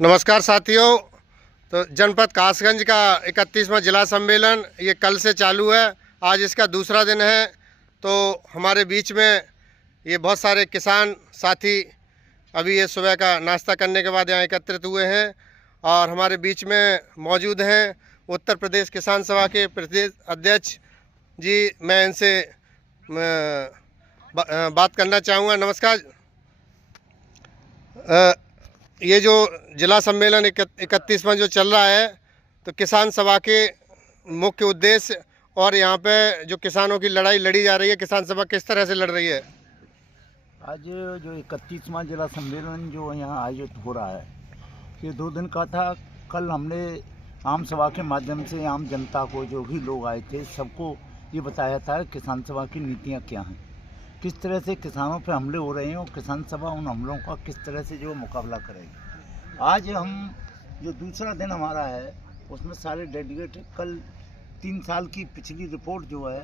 नमस्कार साथियों। तो जनपद कासगंज का 31वां जिला सम्मेलन ये कल से चालू है। आज इसका दूसरा दिन है। तो हमारे बीच में ये बहुत सारे किसान साथी अभी ये सुबह का नाश्ता करने के बाद यहाँ एकत्रित हुए हैं और हमारे बीच में मौजूद हैं उत्तर प्रदेश किसान सभा के प्रदेश अध्यक्ष जी। मैं इनसे बात करना चाहूँगा। नमस्कार। ये जो जिला सम्मेलन 31वां जो चल रहा है, तो किसान सभा के मुख्य उद्देश्य और यहाँ पे जो किसानों की लड़ाई लड़ी जा रही है, किसान सभा किस तरह से लड़ रही है? आज जो 31वां जिला सम्मेलन जो यहाँ आयोजित हो रहा है, ये 2 दिन का था। कल हमने आम सभा के माध्यम से आम जनता को, जो भी लोग आए थे, सबको ये बताया था किसान सभा की नीतियाँ क्या हैं, किस तरह से किसानों पे हमले हो रहे हैं और किसान सभा उन हमलों का किस तरह से जो मुकाबला करेगी। आज हम जो दूसरा दिन हमारा है, उसमें सारे डेलीगेट कल 3 साल की पिछली रिपोर्ट जो है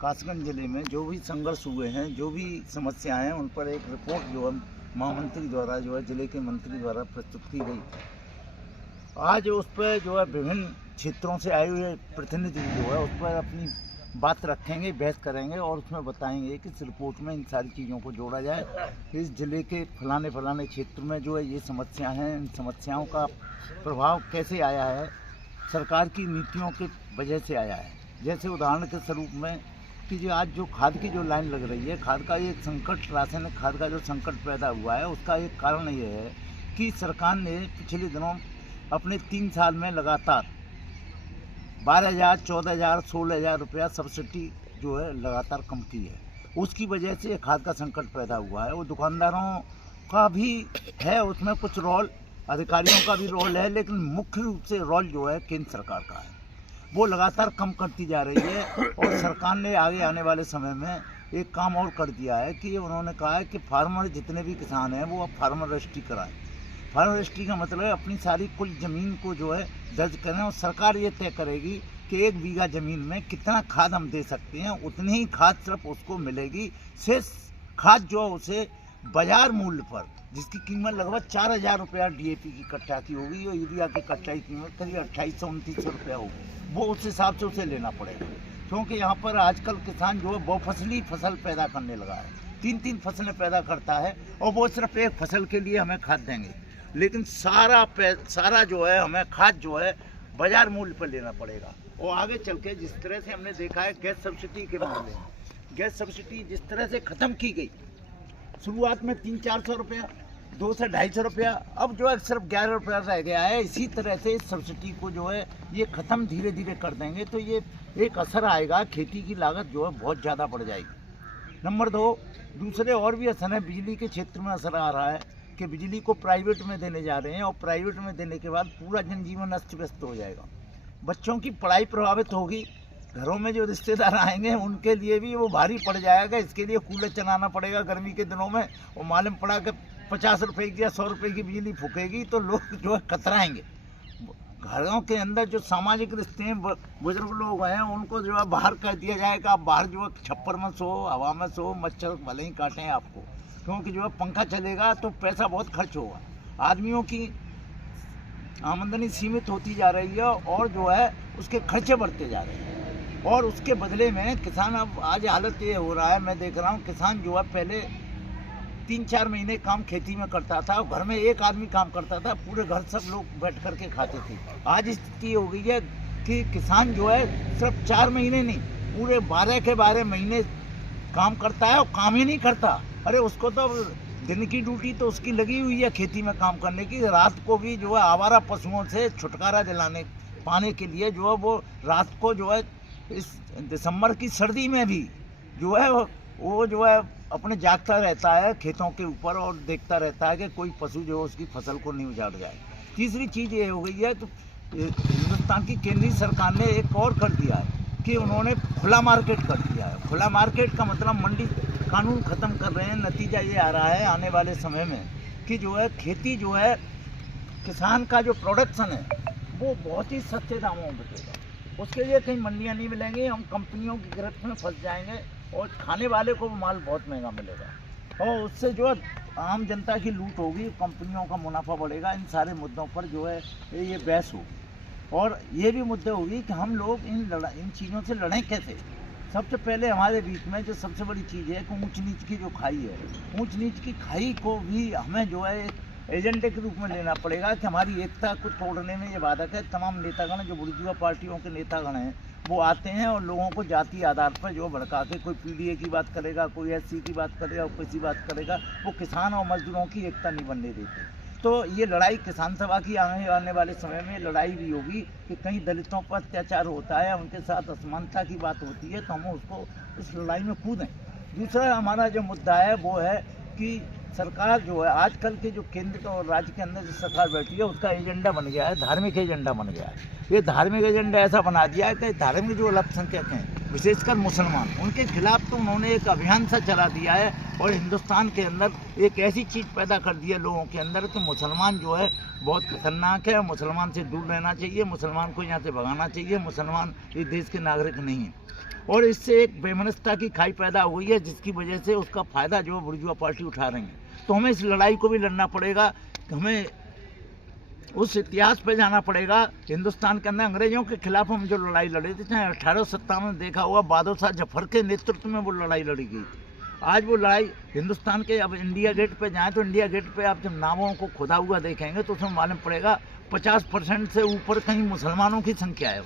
कासगंज जिले में जो भी संघर्ष हुए हैं, जो भी समस्याएं हैं, उन पर एक रिपोर्ट जो है महामंत्री द्वारा, जो है जिले के मंत्री द्वारा प्रस्तुत की गई। आज उस पर जो है विभिन्न क्षेत्रों से आए हुए प्रतिनिधि जो है उस पर अपनी बात रखेंगे, बहस करेंगे और उसमें बताएंगे कि इस रिपोर्ट में इन सारी चीज़ों को जोड़ा जाए। इस ज़िले के फलाने क्षेत्र में जो है ये समस्याएं हैं, इन समस्याओं का प्रभाव कैसे आया है, सरकार की नीतियों की वजह से आया है। जैसे उदाहरण के स्वरूप में कि जो आज जो खाद की जो लाइन लग रही है, खाद का एक संकट, रासायनिक खाद का जो संकट पैदा हुआ है, उसका एक कारण ये है कि सरकार ने पिछले दिनों अपने 3 साल में लगातार 12,000, 14,000, 16,000 रुपया सब्सिडी जो है लगातार कम की है। उसकी वजह से खाद का संकट पैदा हुआ है। वो दुकानदारों का भी है, उसमें कुछ रोल अधिकारियों का भी रोल है, लेकिन मुख्य रूप से रोल जो है केंद्र सरकार का है। वो लगातार कम करती जा रही है और सरकार ने आगे आने वाले समय में एक काम और कर दिया है कि उन्होंने कहा है कि फार्मर जितने भी किसान हैं वो अब फार्मर रजिस्ट्री कराएं। फार्मर रजिस्ट्री का मतलब है अपनी सारी कुल ज़मीन को जो है दर्ज करें और सरकार ये तय करेगी कि 1 बीघा ज़मीन में कितना खाद हम दे सकते हैं, उतनी ही खाद सिर्फ उसको मिलेगी। शेष खाद जो है उसे बाजार मूल्य पर, जिसकी कीमत लगभग 4,000 रुपया DAP की कट्टा की होगी और यूरिया की कट्टा की कीमत करीब 2800-2900 रुपया होगी, वो उस हिसाब से उसे लेना पड़ेगा। क्योंकि यहाँ पर आजकल किसान जो है बहुफसली फसल पैदा करने लगा है, 3-3 फसलें पैदा करता है और वो सिर्फ एक फसल के लिए हमें खाद देंगे, लेकिन सारा जो है हमें खाद जो है बाजार मूल्य पर लेना पड़ेगा। और आगे चल के जिस तरह से हमने देखा है गैस सब्सिडी के मामले में, गैस सब्सिडी जिस तरह से ख़त्म की गई, शुरुआत में 300-400 रुपया, 200 से 250 रुपया, अब जो है सिर्फ 11 रुपया रह गया है। इसी तरह से इस सब्सिडी को जो है ये ख़त्म धीरे धीरे कर देंगे तो ये एक असर आएगा, खेती की लागत जो है बहुत ज़्यादा बढ़ जाएगी। नंबर 2, दूसरे और भी असर है। बिजली के क्षेत्र में असर आ रहा है कि बिजली को प्राइवेट में देने जा रहे हैं और प्राइवेट में देने के बाद पूरा जनजीवन अस्त व्यस्त हो जाएगा। बच्चों की पढ़ाई प्रभावित होगी, घरों में जो रिश्तेदार आएंगे उनके लिए भी वो भारी पड़ जाएगा। इसके लिए कूलर चलाना पड़ेगा गर्मी के दिनों में, और मालूम पड़ा कि 50 रुपये की या 100 रुपये की बिजली फूकेगी तो लोग जो है कतराएंगे। घरों के अंदर जो सामाजिक रिश्ते हैं, बुजुर्ग लोग हैं, उनको जो है बाहर कर दिया जाएगा। आप बाहर जो है छप्पर में सो, हवा में सो, मच्छर भले ही काटें आपको, क्योंकि जो है पंखा चलेगा तो पैसा बहुत खर्च होगा। आदमियों की आमदनी सीमित होती जा रही है और जो है उसके खर्चे बढ़ते जा रहे हैं, और उसके बदले में किसान, अब आज हालत ये हो रहा है, मैं देख रहा हूँ किसान जो है पहले 3-4 महीने काम खेती में करता था, घर में एक आदमी काम करता था, पूरे घर सब लोग बैठ कर के खाते थे। आज स्थिति हो गई है कि किसान जो है सिर्फ 4 महीने नहीं, पूरे 12 के 12 महीने काम करता है और काम ही नहीं करता। अरे उसको तो दिन की ड्यूटी तो उसकी लगी हुई है खेती में काम करने की, रात को भी जो है आवारा पशुओं से छुटकारा पाने के लिए जो है वो रात को जो है इस दिसंबर की सर्दी में भी जो है वो जो है अपने जागता रहता है खेतों के ऊपर और देखता रहता है कि कोई पशु जो है उसकी फसल को नहीं उजाड़ जाए। तीसरी चीज़ ये हो गई है कि हिंदुस्तान की केंद्रीय सरकार ने एक और कर दिया है कि उन्होंने खुला मार्केट कर दिया है। खुला मार्केट का मतलब मंडी कानून ख़त्म कर रहे हैं। नतीजा ये आ रहा है आने वाले समय में कि जो है खेती जो है किसान का जो प्रोडक्शन है वो बहुत ही सस्ते दामों में बिकेगा। उसके लिए कहीं मंडियाँ नहीं मिलेंगी, हम कंपनियों की गिरफ्त में फंस जाएंगे और खाने वाले को माल बहुत महंगा मिलेगा। और उससे जो आम जनता की लूट होगी, कंपनियों का मुनाफा बढ़ेगा, इन सारे मुद्दों पर जो है ये बहस होगी। और ये भी मुद्दे होगी कि हम लोग इन चीज़ों से लड़ें कैसे। सबसे पहले हमारे बीच में जो सबसे बड़ी चीज़ है कि ऊंच नीच की जो खाई है, ऊंच नीच की खाई को भी हमें जो है एजेंडे के रूप में लेना पड़ेगा कि हमारी एकता को तोड़ने में ये बाधक है। तमाम नेतागण जो बुर्जुआ पार्टियों के नेतागण हैं वो आते हैं और लोगों को जाति आधार पर जो भड़का के कोई पीडीए की बात करेगा, कोई एससी की बात करेगा, कोई किसी बात करेगा, वो किसान और मजदूरों की एकता नहीं बनने देते। तो ये लड़ाई किसान सभा की आने वाले समय में लड़ाई भी होगी कि कहीं दलितों पर अत्याचार होता है, उनके साथ असमानता की बात होती है, तो हम उसको इस लड़ाई में कूदें। दूसरा हमारा जो मुद्दा है वो है कि सरकार जो है आजकल के जो केंद्र और राज्य के अंदर जो सरकार बैठी है उसका एजेंडा बन गया है, धार्मिक एजेंडा बन गया है। ये धार्मिक एजेंडा ऐसा बना दिया है कि धार्मिक जो अल्पसंख्यक हैं, विशेषकर मुसलमान, उनके खिलाफ तो उन्होंने एक अभियान सा चला दिया है और हिंदुस्तान के अंदर एक ऐसी चीज़ पैदा कर दी है लोगों के अंदर कि मुसलमान जो है बहुत खतरनाक है, मुसलमान से दूर रहना चाहिए, मुसलमान को यहाँ से भगाना चाहिए, मुसलमान इस देश के नागरिक नहीं हैं। और इससे एक बेमनस्ता की खाई पैदा हुई है जिसकी वजह से उसका फ़ायदा जो बुर्जुआ पार्टी उठा रही है। तो हमें इस लड़ाई को भी लड़ना पड़ेगा, हमें उस इतिहास पे जाना पड़ेगा। हिंदुस्तान के अंदर अंग्रेजों के खिलाफ हम जो लड़ाई लड़े थे, चाहे 1857 में देखा हुआ बहादुर शाह जफर के नेतृत्व में वो लड़ाई लड़ी गई थी। आज वो लड़ाई हिंदुस्तान के, अब इंडिया गेट पे जाएं तो इंडिया गेट पे आप जब नामों को खुदा हुआ देखेंगे तो उसमें मालूम पड़ेगा 50% से ऊपर कहीं मुसलमानों की संख्या है,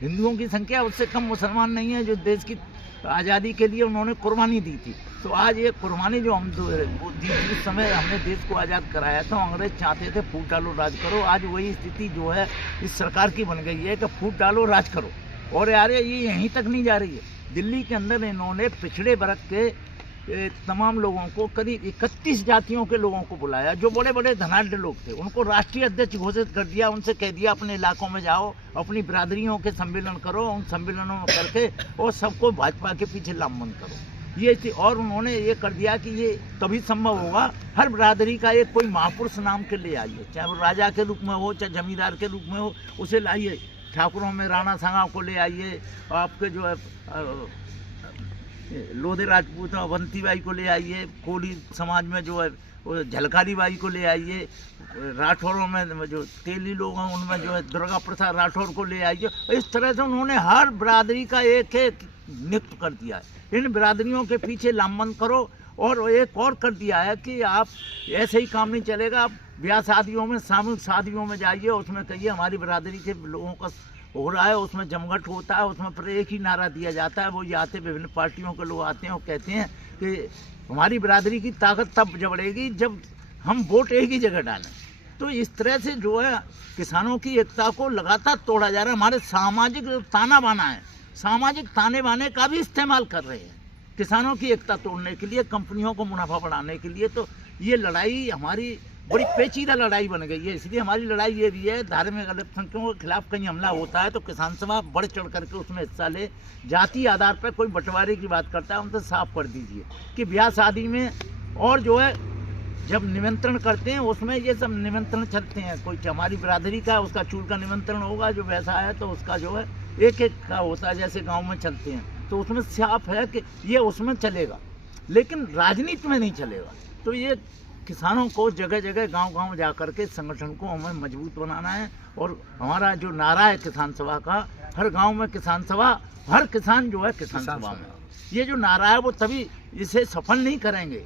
हिंदुओं की संख्या उससे कम मुसलमान नहीं है जो देश की आज़ादी के लिए उन्होंने कुर्बानी दी थी। तो आज ये कुर्बानी जो हम दी थी, उस समय हमने देश को आज़ाद कराया था, अंग्रेज चाहते थे फूट डालो राज करो। आज वही स्थिति जो है इस सरकार की बन गई है कि फूट डालो राज करो। और यार ये यहीं तक नहीं जा रही है, दिल्ली के अंदर इन्होंने पिछड़े वर्ग के तमाम लोगों को, करीब 31 जातियों के लोगों को बुलाया जो बड़े बड़े धनाढ़ लोग थे, उनको राष्ट्रीय अध्यक्ष घोषित कर दिया। उनसे कह दिया अपने इलाकों में जाओ, अपनी बिरादरियों के सम्मेलन करो, उन सम्मेलनों में करके और सबको भाजपा के पीछे लामबंद करो। ये थी। और उन्होंने ये कर दिया कि ये तभी संभव होगा हर बिरादरी का एक कोई महापुरुष नाम के ले आइए, चाहे वो राजा के रूप में हो, चाहे जमींदार के रूप में हो, उसे लाइए। ठाकुरों में राणा सांगा को ले आइए, आपके जो है लोधे राजपूत अवंती बाई को ले आइए, कोली समाज में जो है झलकारी बाई को ले आइए, राठौरों में जो तेली लोग हैं उनमें जो है दुर्गा प्रसाद राठौर को ले आइए। इस तरह से उन्होंने हर बिरादरी का एक एक नियुक्त कर दिया है। इन बिरादरियों के पीछे लामबंद करो। और एक और कर दिया है कि आप ऐसे ही काम नहीं चलेगा, आप ब्याह शादियों में, सामूहिक शादियों में जाइए, उसमें कहिए हमारी बिरादरी के लोगों का हो रहा है, उसमें जमघट होता है, उसमें पर एक ही नारा दिया जाता है। वो ये आते, विभिन्न पार्टियों के लोग आते हैं और कहते हैं कि हमारी बिरादरी की ताकत तब बढ़ेगी जब हम वोट एक ही जगह डालें। तो इस तरह से जो है किसानों की एकता को लगातार तोड़ा जा रहा है। हमारे सामाजिक ताना बाना है, सामाजिक ताने बाने का भी इस्तेमाल कर रहे हैं किसानों की एकता तोड़ने के लिए, कंपनियों को मुनाफा बढ़ाने के लिए। तो ये लड़ाई हमारी बड़ी पेचीदा लड़ाई बन गई है। इसलिए हमारी लड़ाई ये भी है, धार्मिक अल्पसंख्यकों के खिलाफ कहीं हमला होता है तो किसान सभा बढ़ चढ़ करके उसमें हिस्सा ले। जाति आधार पर कोई बंटवारे की बात करता है उनसे साफ कर दीजिए कि ब्याह शादी में और जो है जब निमंत्रण करते हैं उसमें ये सब निमंत्रण चलते हैं। कोई हमारी बिरादरी का उसका चूल का निमंत्रण होगा, जो वैसा है तो उसका जो है एक एक का होता है, जैसे गाँव में चलते हैं। तो उसमें साफ है कि ये उसमें चलेगा, लेकिन राजनीति में नहीं चलेगा। तो ये किसानों को जगह जगह गांव-गांव जा कर के संगठन को हमें मजबूत बनाना है। और हमारा जो नारा है किसान सभा का, हर गांव में किसान सभा, हर किसान जो है किसान सभा में, ये जो नारा है वो तभी इसे सफल नहीं करेंगे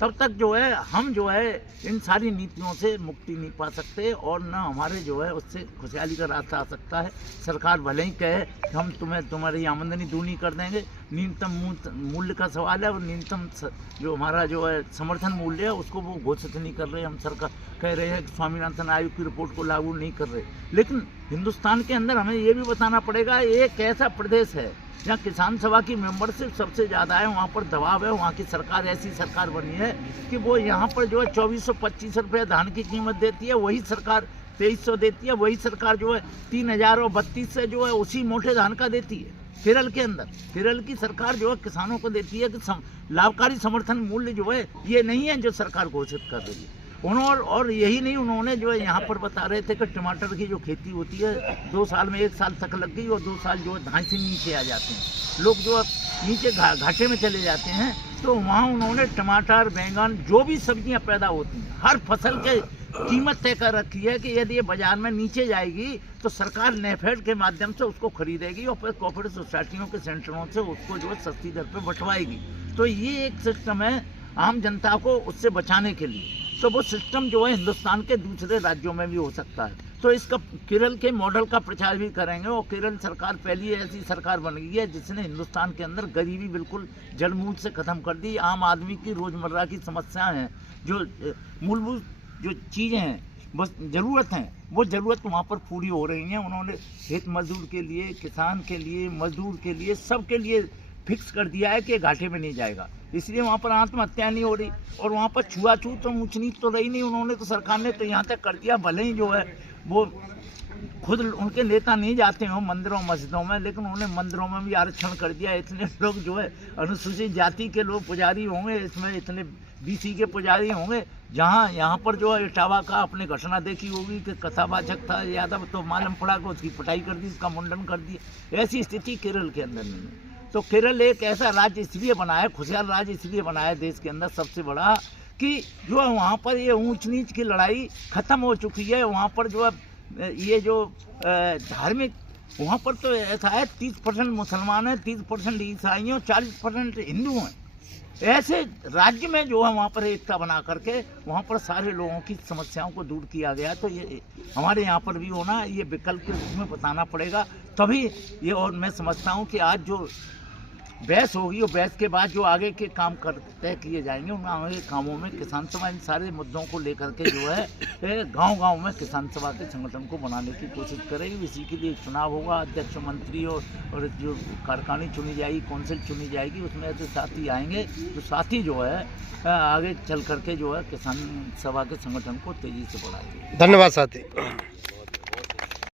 तब तक जो है हम जो है इन सारी नीतियों से मुक्ति नहीं पा सकते और न हमारे जो है उससे खुशहाली का रास्ता आ सकता है। सरकार भले ही कहे कि हम तुम्हारी आमदनी दूनी कर देंगे, न्यूनतम मूल्य का सवाल है और न्यूनतम जो हमारा जो है समर्थन मूल्य है उसको वो घोषित नहीं कर रहे। हम सरकार कह रहे हैं कि स्वामीनाथन आयोग की रिपोर्ट को लागू नहीं कर रहे, लेकिन हिंदुस्तान के अंदर हमें ये भी बताना पड़ेगा एक ऐसा प्रदेश है जहाँ किसान सभा की मेंबरशिप सबसे ज़्यादा है, वहाँ पर दबाव है। वहाँ की सरकार ऐसी सरकार बनी है कि वो यहाँ पर जो है 2425 रुपये धान की कीमत देती है, वही सरकार 2300 देती है। वही सरकार जो है 3032 से जो है उसी मोटे धान का देती है। केरल के अंदर केरल की सरकार जो है किसानों को देती है कि लाभकारी समर्थन मूल्य जो है ये नहीं है जो सरकार घोषित कर रही है। उन्होंने और यही नहीं, उन्होंने जो है यहाँ पर बता रहे थे कि टमाटर की जो खेती होती है 2 साल में 1 साल तक लग गई और 2 साल जो है धान से नीचे आ जाते हैं लोग, जो नीचे घाटे में चले जाते हैं। तो वहाँ उन्होंने टमाटर, बैंगन, जो भी सब्जियां पैदा होती हैं, हर फसल के कीमत तय कर रखी है कि यदि ये बाजार में नीचे जाएगी तो सरकार नेफेड के माध्यम से उसको खरीदेगी और फिर कोऑपरेटिव सोसाइटियों के सेंटरों से उसको जो है सस्ती दर पर बंटवाएगी। तो ये एक सिस्टम है आम जनता को उससे बचाने के लिए। तो वो सिस्टम जो है हिंदुस्तान के दूसरे राज्यों में भी हो सकता है। तो इसका केरल के मॉडल का प्रचार भी करेंगे और केरल सरकार पहली ऐसी सरकार बन गई है जिसने हिंदुस्तान के अंदर गरीबी बिल्कुल जड़मूल से ख़त्म कर दी। आम आदमी की रोज़मर्रा की समस्याएं हैं, जो मूलभूत जो चीज़ें हैं, बस ज़रूरत हैं, वो ज़रूरत वहाँ पर पूरी हो रही हैं। उन्होंने खेत मजदूर के लिए, किसान के लिए, मजदूर के लिए, सब के लिए फिक्स कर दिया है कि घाटे में नहीं जाएगा। इसलिए वहाँ पर आत्महत्या नहीं हो रही और वहाँ पर छुआछूत तो ऊंच नीच तो रही नहीं। उन्होंने तो सरकार ने तो यहाँ तक कर दिया, भले ही जो है वो खुद उनके नेता नहीं जाते हों मंदिरों मस्जिदों में, लेकिन उन्होंने मंदिरों में भी आरक्षण कर दिया। इतने लोग जो है अनुसूचित जाति के लोग पुजारी होंगे, इसमें इतने BC के पुजारी होंगे। जहाँ यहाँ पर जो है इटावा का आपने घटना देखी होगी कि कथावाचक था यादव, तो मालूम पड़ा कि उसकी पिटाई कर दी, उसका मुंडन कर दिया। ऐसी स्थिति केरल के अंदर नहीं है। तो केरल एक ऐसा राज्य इसलिए बना है, खुशहाल राज्य इसलिए बना है देश के अंदर सबसे बड़ा, कि जो है वहाँ पर ये ऊंच नीच की लड़ाई ख़त्म हो चुकी है। वहाँ पर जो है ये जो धार्मिक, वहाँ पर तो ऐसा है 30% मुसलमान हैं, 30% ईसाई हैं, 40% हिंदू हैं। ऐसे राज्य में जो है वहाँ पर एकता बना करके वहाँ पर सारे लोगों की समस्याओं को दूर किया गया। तो ये हमारे यहाँ पर भी होना, ये विकल्प के रूप में बताना पड़ेगा तभी ये। और मैं समझता हूँ कि आज जो बहस होगी और बहस के बाद जो आगे के काम तय किए जाएंगे, उन आगे कामों में किसान सभा इन सारे मुद्दों को लेकर के जो है गांव-गांव में किसान सभा के संगठन को बनाने की कोशिश करेगी। इसी के लिए चुनाव होगा, अध्यक्ष, मंत्री और जो कार्यकारिणी चुनी जाएगी, कौंसिल चुनी जाएगी, उसमें ऐसे साथी आएंगे जो साथी जो है आगे चल करके जो है किसान सभा के संगठन को तेज़ी से बढ़ाएंगे। धन्यवाद साथी।